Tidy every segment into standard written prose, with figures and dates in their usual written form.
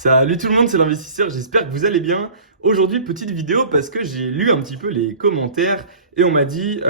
Salut tout le monde, c'est l'investisseur, j'espère que vous allez bien. Aujourd'hui, petite vidéo parce que j'ai lu un petit peu les commentaires et on m'a dit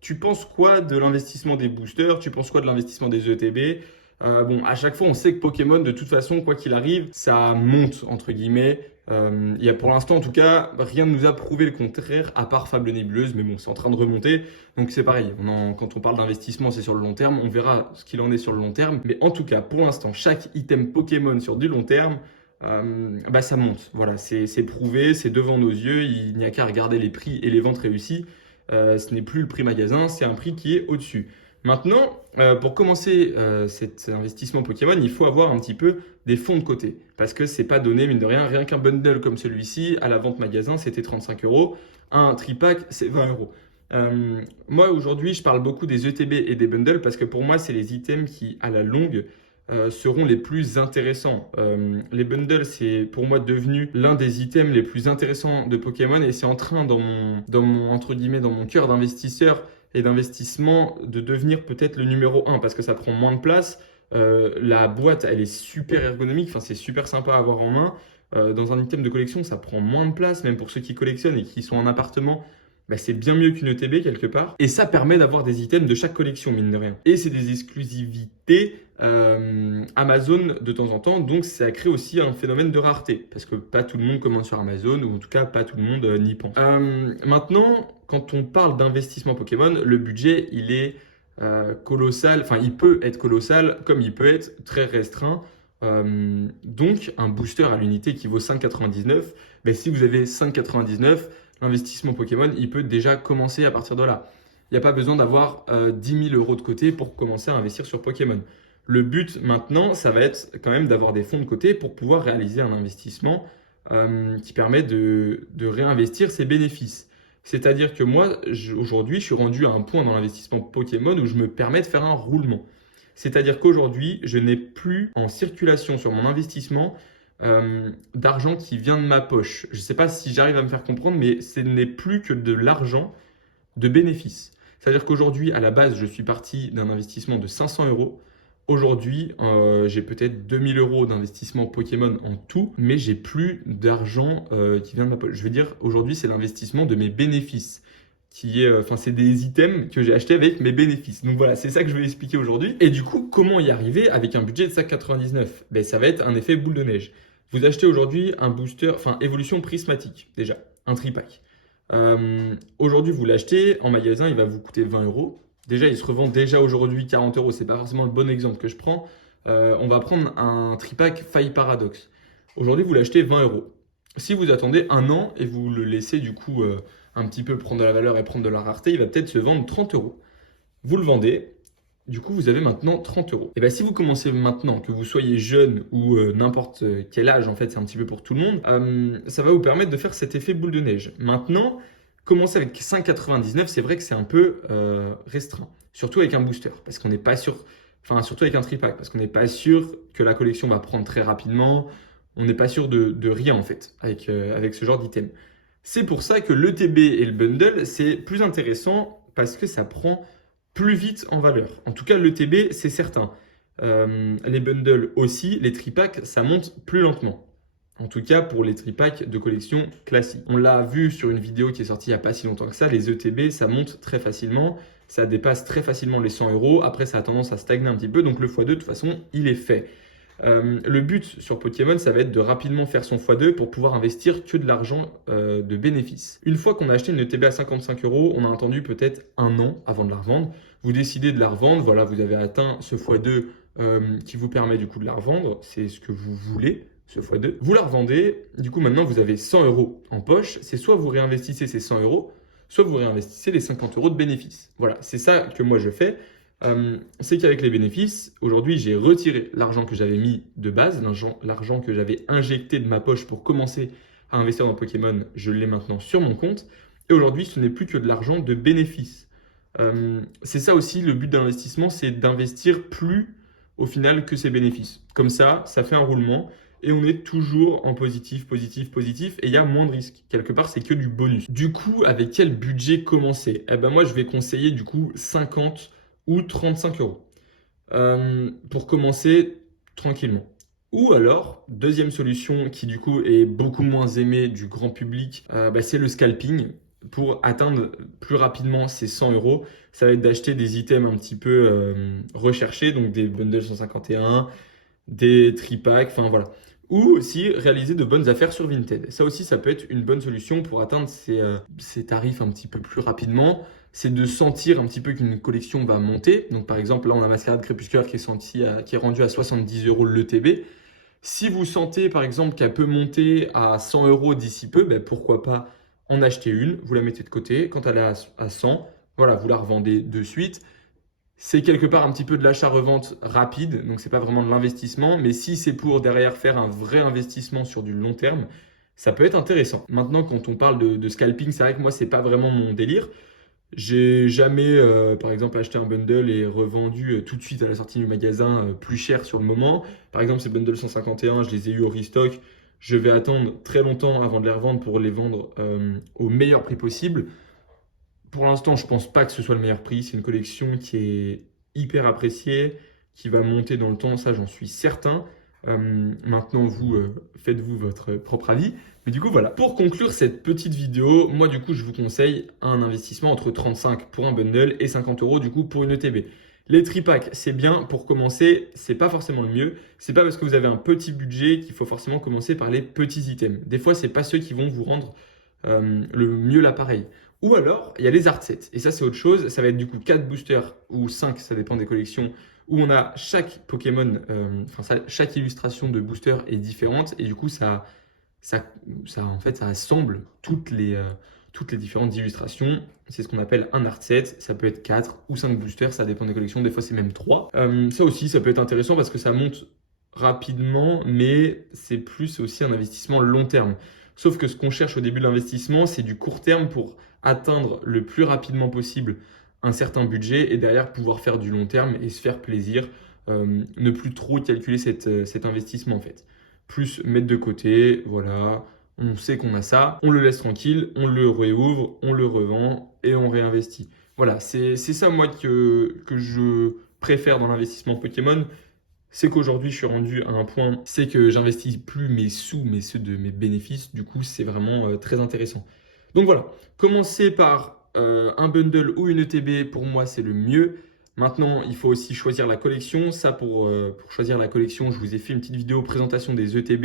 tu penses quoi de l'investissement des boosters, tu penses quoi de l'investissement des ETB. Bon, à chaque fois, on sait que Pokémon, de toute façon, quoi qu'il arrive, ça monte, entre guillemets. Il y a pour l'instant, en tout cas, rien ne nous a prouvé le contraire, à part Fable Nébuleuse, mais bon, c'est en train de remonter. Donc c'est pareil, quand on parle d'investissement, c'est sur le long terme, on verra ce qu'il en est sur le long terme. Mais en tout cas, pour l'instant, chaque item Pokémon sur du long terme, ça monte. Voilà, c'est prouvé, c'est devant nos yeux, il n'y a qu'à regarder les prix et les ventes réussies. Ce n'est plus le prix magasin, c'est un prix qui est au-dessus. Maintenant, pour commencer cet investissement Pokémon, il faut avoir un petit peu des fonds de côté. Parce que c'est pas donné, mine de rien, rien qu'un bundle comme celui-ci, à la vente magasin, c'était 35 euros. Un tripack, c'est 20 euros. Moi, aujourd'hui, je parle beaucoup des ETB et des bundles parce que pour moi, c'est les items qui, à la longue, seront les plus intéressants. Les bundles, c'est pour moi devenu l'un des items les plus intéressants de Pokémon et c'est en train, entre guillemets, dans mon cœur d'investisseur et d'investissement, de devenir peut-être le numéro un parce que ça prend moins de place. La boîte, elle est super ergonomique, enfin, c'est super sympa à avoir en main. Dans un item de collection, ça prend moins de place, même pour ceux qui collectionnent et qui sont en appartement. C'est bien mieux qu'une ETB quelque part. Et ça permet d'avoir des items de chaque collection, mine de rien. Et c'est des exclusivités Amazon de temps en temps. Donc ça crée aussi un phénomène de rareté. Parce que pas tout le monde commande sur Amazon, ou en tout cas pas tout le monde n'y pense. Maintenant, quand on parle d'investissement Pokémon, le budget, il est colossal. Enfin, il peut être colossal, comme il peut être très restreint. Donc, un booster à l'unité qui vaut 5,99, si vous avez 5,99, l'investissement Pokémon, il peut déjà commencer à partir de là. Il n'y a pas besoin d'avoir 10 000 euros de côté pour commencer à investir sur Pokémon. Le but maintenant, ça va être quand même d'avoir des fonds de côté pour pouvoir réaliser un investissement qui permet de réinvestir ses bénéfices. C'est-à-dire que moi, aujourd'hui, je suis rendu à un point dans l'investissement Pokémon où je me permets de faire un roulement. C'est-à-dire qu'aujourd'hui, je n'ai plus en circulation sur mon investissement d'argent qui vient de ma poche. Je ne sais pas si j'arrive à me faire comprendre, mais ce n'est plus que de l'argent de bénéfice. C'est-à-dire qu'aujourd'hui, à la base, je suis parti d'un investissement de 500 euros. Aujourd'hui, j'ai peut-être 2000 euros d'investissement Pokémon en tout, mais j'ai plus d'argent qui vient de ma poche. Je veux dire, aujourd'hui, c'est l'investissement de mes bénéfices c'est des items que j'ai achetés avec mes bénéfices. Donc voilà, c'est ça que je vais expliquer aujourd'hui. Et du coup, comment y arriver avec un budget de 5,99 ? Ça va être un effet boule de neige. Vous achetez aujourd'hui un booster, évolution prismatique, déjà, un tripack. Aujourd'hui, vous l'achetez en magasin, il va vous coûter 20 euros. Déjà, il se revend déjà aujourd'hui 40 euros. C'est pas forcément le bon exemple que je prends. On va prendre un tripack Faille Paradoxe. Aujourd'hui, vous l'achetez 20 euros. Si vous attendez un an et vous le laissez du coup un petit peu prendre de la valeur et prendre de la rareté, il va peut-être se vendre 30 euros. Vous le vendez, du coup vous avez maintenant 30 euros. Et si vous commencez maintenant, que vous soyez jeune ou n'importe quel âge, en fait c'est un petit peu pour tout le monde, ça va vous permettre de faire cet effet boule de neige. Maintenant, commencer avec 5,99, c'est vrai que c'est un peu restreint. Surtout avec un booster, parce qu'on n'est pas sûr, surtout avec un tripack, parce qu'on n'est pas sûr que la collection va prendre très rapidement. On n'est pas sûr de rien en fait avec ce genre d'item. C'est pour ça que l'ETB et le bundle, c'est plus intéressant parce que ça prend plus vite en valeur. En tout cas, l'ETB, c'est certain. Les bundles aussi, les tripacks, ça monte plus lentement. En tout cas, pour les tripacks de collection classique. On l'a vu sur une vidéo qui est sortie il n'y a pas si longtemps que ça, les ETB, ça monte très facilement. Ça dépasse très facilement les 100 euros. Après, ça a tendance à stagner un petit peu. Donc, le x2, de toute façon, il est fait. Le but sur Pokémon, ça va être de rapidement faire son x2 pour pouvoir investir que de l'argent de bénéfice. Une fois qu'on a acheté une ETB à 55 euros, on a attendu peut-être un an avant de la revendre. Vous décidez de la revendre, voilà, vous avez atteint ce x2 qui vous permet du coup de la revendre. C'est ce que vous voulez, ce x2. Vous la revendez, du coup maintenant vous avez 100 euros en poche. C'est soit vous réinvestissez ces 100 euros, soit vous réinvestissez les 50 euros de bénéfice. Voilà, c'est ça que moi je fais. C'est qu'avec les bénéfices, aujourd'hui, j'ai retiré l'argent que j'avais mis de base, l'argent que j'avais injecté de ma poche pour commencer à investir dans Pokémon, je l'ai maintenant sur mon compte. Et aujourd'hui, ce n'est plus que de l'argent de bénéfice. C'est ça aussi le but d'investissement, c'est d'investir plus au final que ses bénéfices. Comme ça fait un roulement et on est toujours en positif, positif, positif et il y a moins de risques. Quelque part, c'est que du bonus. Du coup, avec quel budget commencer ? Moi, je vais conseiller du coup 50 ou 35 euros pour commencer tranquillement. Ou alors, deuxième solution qui du coup est beaucoup moins aimée du grand public, c'est le scalping. Pour atteindre plus rapidement ces 100 euros, ça va être d'acheter des items un petit peu recherchés, donc des bundles 151, des tripacks, enfin voilà. Ou aussi réaliser de bonnes affaires sur Vinted. Ça aussi, ça peut être une bonne solution pour atteindre ces tarifs un petit peu plus rapidement. C'est de sentir un petit peu qu'une collection va monter. Donc par exemple, là, on a Mascarade Crépusculaire qui est rendu à 70 euros l'ETB. Si vous sentez par exemple qu'elle peut monter à 100 euros d'ici peu, pourquoi pas en acheter une, vous la mettez de côté. Quand elle est à 100, voilà, vous la revendez de suite. C'est quelque part un petit peu de l'achat-revente rapide, donc c'est pas vraiment de l'investissement, mais si c'est pour derrière faire un vrai investissement sur du long terme, ça peut être intéressant. Maintenant, quand on parle de scalping, c'est vrai que moi, c'est pas vraiment mon délire. J'ai jamais, par exemple, acheté un bundle et revendu tout de suite à la sortie du magasin plus cher sur le moment. Par exemple, ces bundles 151, je les ai eu au restock. Je vais attendre très longtemps avant de les revendre pour les vendre au meilleur prix possible. Pour l'instant, je pense pas que ce soit le meilleur prix. C'est une collection qui est hyper appréciée, qui va monter dans le temps, ça j'en suis certain. Maintenant, vous, faites-vous votre propre avis. Mais du coup, voilà. Pour conclure cette petite vidéo, moi, du coup, je vous conseille un investissement entre 35 pour un bundle et 50 euros, du coup, pour une ETB. Les tripacks, c'est bien pour commencer, c'est pas forcément le mieux. C'est pas parce que vous avez un petit budget qu'il faut forcément commencer par les petits items. Des fois, c'est pas ceux qui vont vous rendre le mieux l'appareil. Ou alors, il y a les art sets. Et ça, c'est autre chose. Ça va être du coup 4 boosters ou 5, ça dépend des collections, où on a chaque Pokémon, chaque illustration de booster est différente. Et du coup, en fait, ça assemble toutes les différentes illustrations. C'est ce qu'on appelle un art set. Ça peut être 4 ou 5 boosters, ça dépend des collections. Des fois, c'est même 3. Ça aussi, ça peut être intéressant parce que ça monte rapidement, mais c'est plus aussi un investissement long terme. Sauf que ce qu'on cherche au début de l'investissement, c'est du court terme pour atteindre le plus rapidement possible un certain budget et derrière pouvoir faire du long terme et se faire plaisir, ne plus trop calculer cet investissement en fait. Plus mettre de côté, voilà, on sait qu'on a ça, on le laisse tranquille, on le réouvre, on le revend et on réinvestit. Voilà, c'est ça moi que je préfère dans l'investissement Pokémon. C'est qu'aujourd'hui, je suis rendu à un point, c'est que j'investis plus mes sous, mais ceux de mes bénéfices. Du coup, c'est vraiment très intéressant. Donc voilà, commencer par un bundle ou une ETB, pour moi, c'est le mieux. Maintenant, il faut aussi choisir la collection. Ça, pour choisir la collection, je vous ai fait une petite vidéo présentation des ETB.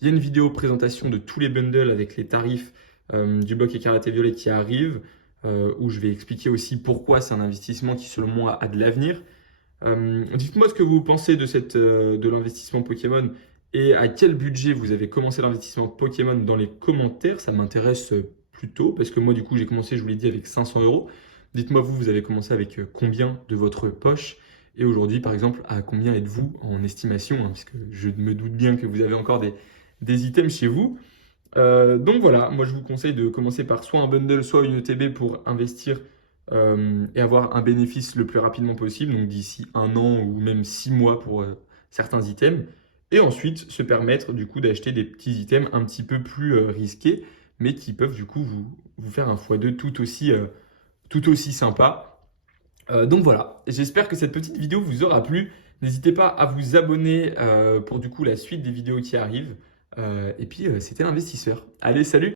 Il y a une vidéo présentation de tous les bundles avec les tarifs du bloc écarlate et violet qui arrivent, où je vais expliquer aussi pourquoi c'est un investissement qui, selon moi, a de l'avenir. Dites-moi ce que vous pensez de l'investissement Pokémon et à quel budget vous avez commencé l'investissement Pokémon dans les commentaires. Ça m'intéresse plutôt parce que moi, du coup, j'ai commencé, je vous l'ai dit, avec 500 euros. Dites-moi, vous avez commencé avec combien de votre poche? Et aujourd'hui, par exemple, à combien êtes-vous en estimation, hein, parce que je me doute bien que vous avez encore des items chez vous. Donc voilà, moi, je vous conseille de commencer par soit un bundle, soit une ETB pour investir et avoir un bénéfice le plus rapidement possible, donc d'ici un an ou même 6 mois pour certains items. Et ensuite, se permettre du coup d'acheter des petits items un petit peu plus risqués, mais qui peuvent du coup vous faire un x2 tout aussi sympa. Donc voilà, j'espère que cette petite vidéo vous aura plu. N'hésitez pas à vous abonner pour du coup la suite des vidéos qui arrivent. Et puis, c'était l'investisseur. Allez, salut!